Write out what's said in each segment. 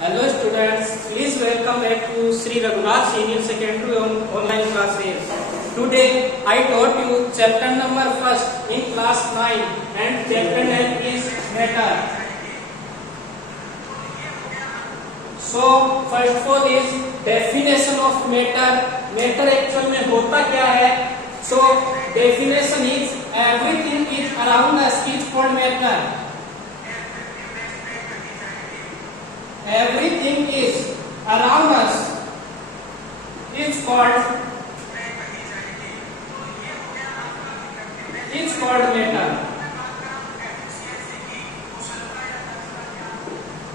Hello students, please welcome back to Sri Raghunath Senior Secondary online classes. Today I taught you chapter number 1st in class 9 and chapter name is matter. So first of all is definition of matter. Matter actual में होता क्या है? So definition is everything is around us is called matter. Everything is around us is called matter.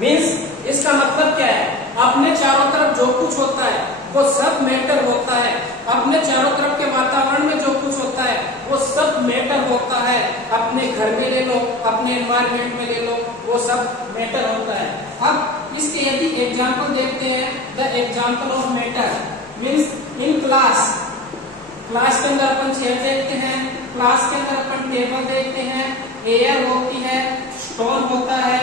Means इसका मतलब क्या है? अपने चारों तरफ जो कुछ होता है वो सब मैटर होता है। अपने चारों तरफ के वातावरण में जो कुछ होता है वो सब मैटर होता है। अपने घर में ले लो, अपने एनवायरमेंट में ले लो, वो सब मैटर होता है। अब इसके यदि एग्जाम्पल देखते हैं, the example of matter means in class के अंदर अपन चेयर देखते हैं, क्लास के अंदर अपन टेबल देखते हैं, एयर होती है, स्टोन होता है,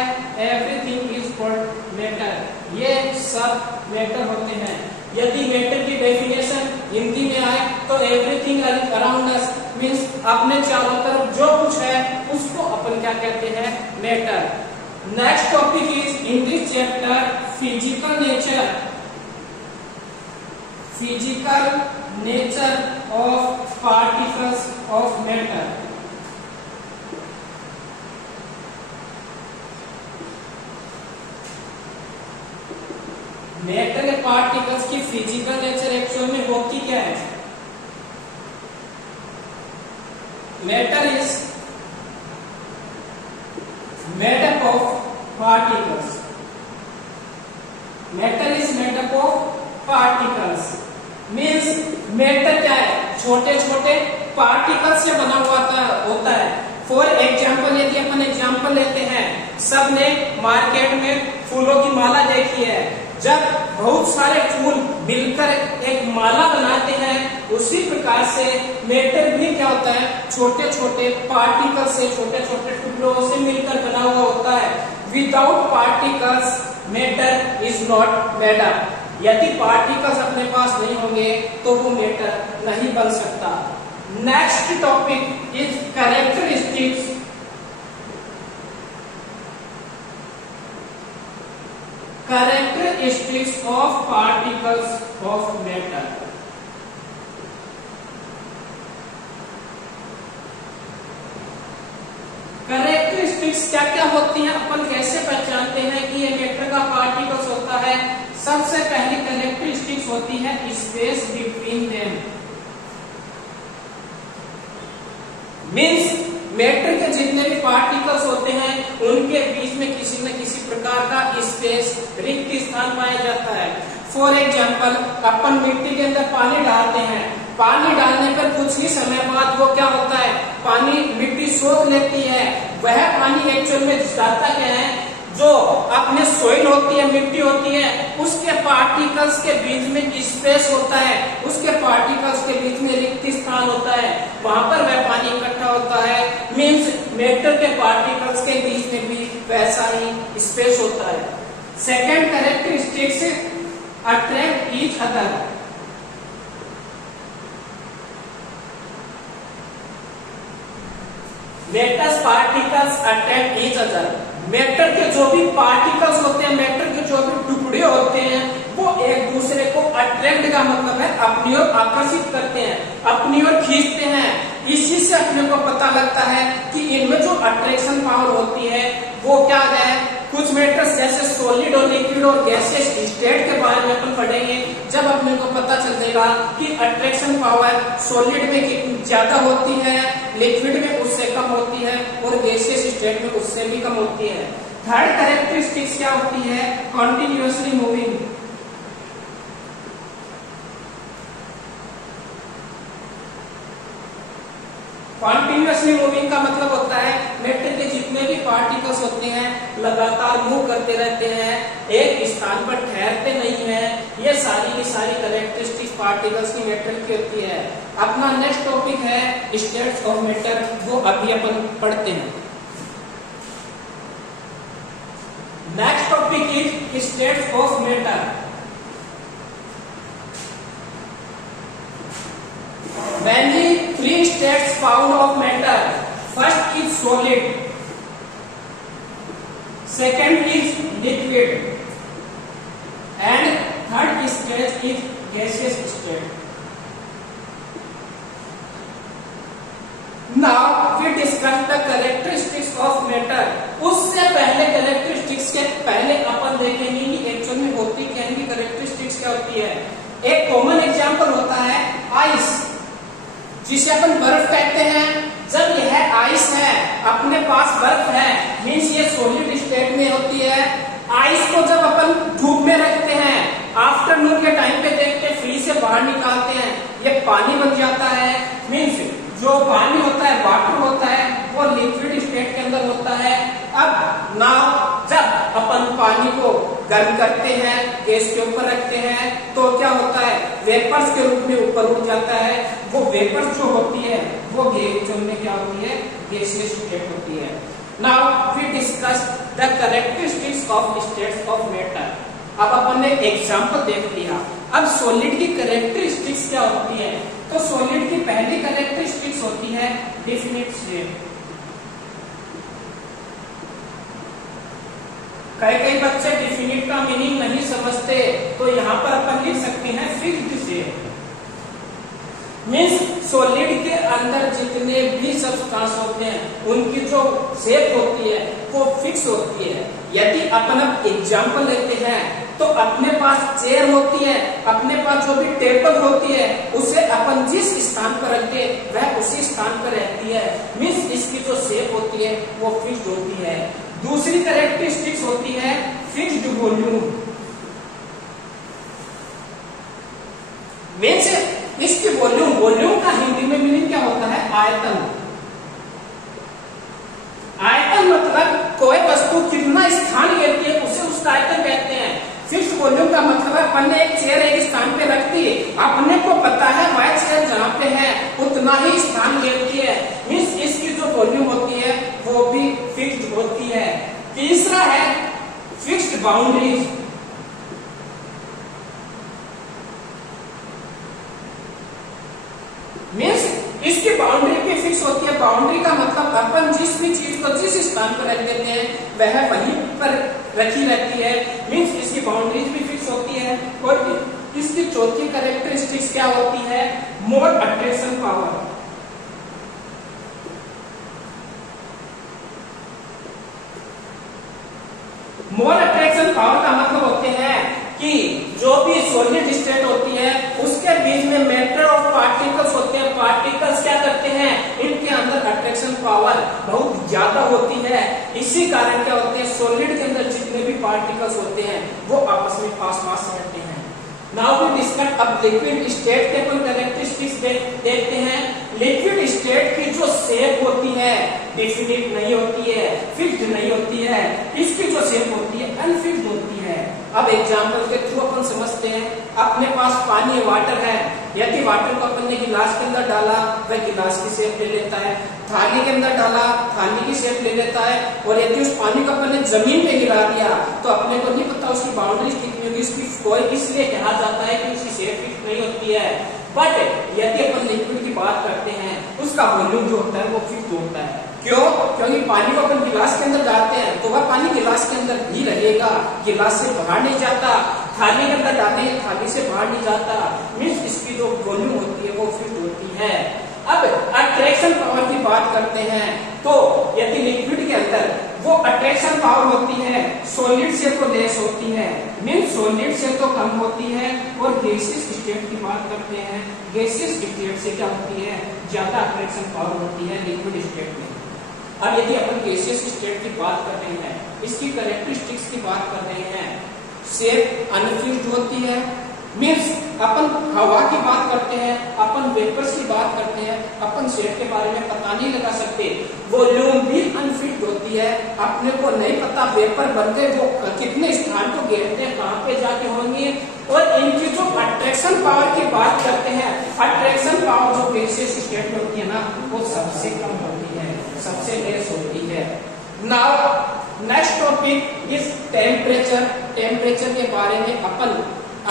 एवरीथिंग इज कॉल्ड मैटर। ये सब मैटर होते हैं। यदि मैटर की डेफिनेशन हिंदी में आए तो एवरीथिंग अराउंड अस मीन्स अपने चारों तरफ जो कुछ है उसको अपन क्या कहते हैं? Matter. Next topic is in this chapter physical nature of particles of matter. Matter के पार्टिकल्स की फिजिकल नेचर एक्चुअल में होती क्या है? Matter is made up of particles. Matter is made up of particles. Means matter क्या है? छोटे छोटे पार्टिकल्स से बना हुआ होता है। फॉर एग्जाम्पल यदि अपन एग्जाम्पल लेते हैं, सबने मार्केट में फूलों की माला देखी है। जब बहुत सारे फूल मिलकर एक माला बनाते हैं, उसी प्रकार से मैटर भी क्या होता है? छोटे छोटे पार्टिकल से, छोटे छोटे टुकड़ों से मिलकर बना हुआ होता है। Without particles matter is not made up. यदि पार्टिकल्स अपने पास नहीं होंगे तो वो मैटर नहीं बन सकता। Next topic is characteristics of particles of matter. Characteristics क्या क्या होती हैं? अपन कैसे पहचानते हैं कि ये मैटर का पार्टिकल्स होता है? सबसे पहली कैरेक्टरिस्टिक्स होती है space between them. Means matter के जितने भी पार्टिकल्स होते हैं उनके बीच में किसी न किसी प्रकार का स्पेस, रिक्त स्थान पाया जाता है। फॉर एग्जाम्पल अपन मिट्टी के अंदर पानी डालते हैं, पानी डालने पर कुछ ही समय बाद वो क्या होता है? पानी मिट्टी सोख लेती है। वह पानी एक्चुअल में जाता क्या है? जो अपने सोइल होती है, मिट्टी होती है, उसके पार्टिकल्स के बीच में स्पेस होता है, उसके पार्टिकल्स के बीच में रिक्त स्थान होता है, वहां पर वह पानी इकट्ठा होता है। मीन्स मैटर के पार्टिकल्स के बीच में भी वैसा ही स्पेस होता है। Second characteristics attract each other. Matters particles attract each other. Matter के जो भी पार्टिकल्स होते हैं, मैटर के जो भी टुकड़े होते हैं, वो एक दूसरे को अट्रैक्ट का मतलब है अपनी ओर आकर्षित करते हैं, अपनी ओर खींचते हैं। इसी से अपने को पता लगता है कि इनमें जो अट्रैक्शन पावर होती है वो क्या है? कुछ मैटर्स जैसे सॉलिड और लिक्विड और गैसियस स्टेट के बारे में अपन पढ़ेंगे, जब अपने को पता चल जाएगा कि अट्रैक्शन पावर सॉलिड में कितनी ज्यादा होती है, लिक्विड में उससे कम होती है और गैसियस स्टेट में उससे भी कम होती है। थर्ड कैरेक्टरिस्टिक्स क्या होती है? Continuously moving. कॉन्टिन्यूअसली मूविंग का मतलब होता है मैटर के जितने भी पार्टिकल्स होते हैं लगातार मूव करते रहते हैं, एक स्थान पर ठहरते नहीं है। ये सारी की सारी कैरेक्टरिस्टिक्स पार्टिकल्स की मैटर की होती है। अपना नेक्स्ट टॉपिक है स्टेट्स ऑफ मैटर, वो अभी अपन पढ़ते हैं। Next topic is states of matter. Mainly three states found of matter. First is solid, second is liquid, and third state is gaseous state. Now we discuss the characteristics of matter. उससे पहले characteristics के पहले अपन देखेंगे कि actual में होती क्या है, characteristics क्या होती है। एक कॉमन एग्जांपल होता है आइस, जिसे अपन बर्फ कहते हैं। जब यह आइस है, अपने पास बर्फ है, मीन्स ये सॉलिड स्टेट में होती है। आइस को जब अपन धूप में रखते हैं, आफ्टरनून के टाइम पे देखते हैं, फ्रीज से बाहर निकालते हैं, ये पानी बन जाता है। मीन्स जो पानी होता है, वाटर होता है, वो लिक्विड स्टेट के अंदर होता है। अब नाउ जब अपन पानी को गर्म करते हैं, गैस के ऊपर रखते हैं, तो क्या होता है, वेपर्स के रूप में ऊपर उठ जाता है। वो वेपर्स जो होती है वो एक्चुअल में क्या होती है, गैसियस स्टेट होती है। Now we discuss the characteristics of states of matter. अब अपन ने एग्जांपल देख लिया, अब सॉलिड की कैरेक्टरिस्टिक्स क्या होती है। तो सॉलिड की पहली कैरेक्टरिस्टिक्स होती है डेफिनिट शेप। कई बच्चे डेफिनिट का मीनिंग नहीं समझते, तो यहाँ पर अपन लिख सकते हैं फिक्स्ड शेप। मीन्स सॉलिड के अंदर जितने भी सब्सटेंस होते हैं उनकी जो शेप होती है वो फिक्स होती है। यदि अपन अब एग्जांपल लेते हैं तो अपने पास चेयर होती है, अपने पास जो भी टेबल होती है, उसे अपन जिस स्थान पर रखते हैं वह उसी स्थान पर रहती है। मीन्स इसकी जो शेप होती है वो फिक्स्ड होती है। दूसरी कैरेक्टरिस्टिक्स होती है फिक्स्ड वॉल्यूम। मीन्स इसकी वॉल्यूम का हिंदी में मीनिंग क्या होता है, आयतन। आयतन मतलब कोई वस्तु कितना स्थान लेती है उसे उसका आयतन कहते हैं। फिक्स्ड वॉल्यूम का मतलब है अपन ने एक चेयर एक स्थान पे रख दी, अपने को पता है वह चेयर जहाँ पे है उतना ही स्थान लेती है। मीन्स इसकी जो वॉल्यूम होती है वो भी फिक्स्ड होती है। तीसरा है फिक्स्ड बाउंड्रीज। मीन्स इसकी बाउंड्री भी फिक्स होती है। बाउंड्री का मतलब अपन जिस भी चीज को जिस स्थान पर रख देते हैं वह वहीं पर रखी रहती है। मीन्स इसकी बाउंड्रीज भी फिक्स होती है। और इसकी चौथी कैरेक्टरिस्टिक्स क्या होती है, more attraction power. More attraction power का मतलब होते हैं कि जो भी सॉलिड स्टेट होती है उसके बीच में मैटर ऑफ पार्टिकल्स होते हैं। पार्टिकल्स क्या करते हैं, इनके अंदर अट्रैक्शन पावर बहुत ज्यादा होती है। इसी कारण क्या होते हैं, सॉलिड के अंदर जितने भी पार्टिकल्स होते हैं वो आपस में पास रहते हैं। नाउ वी डिस्कस अब लिक्विड स्टेट के अपन कैरेक्टरिस्टिक्स देखते हैं। लिक्विड स्टेट की जो शेप होती है डेफिनिट नहीं होती है, फिक्स्ड नहीं होती है। इसकी जो शेप होती है अनफिक्स्ड होती है। अब एग्जांपल के थ्रू अपन समझते हैं। अपने पास पानी वाटर है, यदि वाटर को अपन ने गिलास के अंदर डाला वह गिलास की शेप ले लेता है, थाली के अंदर डाला थाली की शेप ले लेता है। और यदि उस पानी को अपन ने जमीन पे गिरा दिया तो अपने को नहीं पता उसकी बाउंड्रीज कितनी होगी, उसकी कोई इसलिए कहा जाता है कि उसकी शेप फिक्स नहीं होती है। बट यदि अपन लिक्विड की बात करते हैं उसका वॉल्यूम जो होता है वो फिक्स होता है। क्यों? क्योंकि पानी को अपन गिलास के अंदर डालते हैं तो वह पानी गिलास के अंदर ही रहेगा, गिलास से बाहर नहीं जाता। थाली के अंदर डालते हैं, थाली से बाहर नहीं जाता। मीन्स इसकी जो वॉल्यूम होती है वो फिक्स होती है। अब अट्रैक्शन पावर की बात करते हैं तो यदि लिक्विड के अंदर वो अट्रैक्शन पावर होती है सॉलिड से तो लेस होती है, मीन्स सॉलिड से तो कम होती है। और गैसियस स्टेट की बात करते हैं, गैसियस स्टेट से क्या होती है, ज्यादा अट्रैक्शन पावर होती है लिक्विड स्टेट में। अब यदि अपन गैसियस स्टेट की बात कर रहे हैं, इसकी कैरेक्टरिस्टिक्स की बात कर रहे हैं, शेप अनफिक्स्ड होती है। मीन्स अपन हवा की बात करते हैं, अपन वेपर्स की बात करते हैं, अपन शेप के बारे में पता नहीं लगा सकते। वॉल्यूम भी अनफिक्स्ड होती है, अपने को नहीं पता वेपर बनते वो कितने स्थान को घेरते हैं, कहाँ पे जाके होंगे। और इनकी जो अट्रैक्शन पावर की बात करते हैं, अट्रैक्शन पावर जो गैसियस स्टेट में होती है ना वो सबसे कम होती है, सबसे लेस होती है। Now next topic is temperature. Temperature के बारे में अपन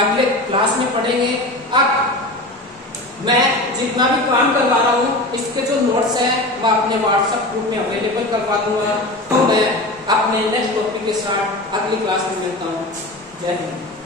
अगले क्लास में पढ़ेंगे। अब मैं जितना भी काम करवा रहा हूँ इसके जो नोट्स है वह अपने व्हाट्सएप ग्रुप में अवेलेबल करवा दूंगा। तो मैं अपने नेक्स्ट टॉपिक के साथ अगली क्लास में मिलता हूँ। जय हिंद।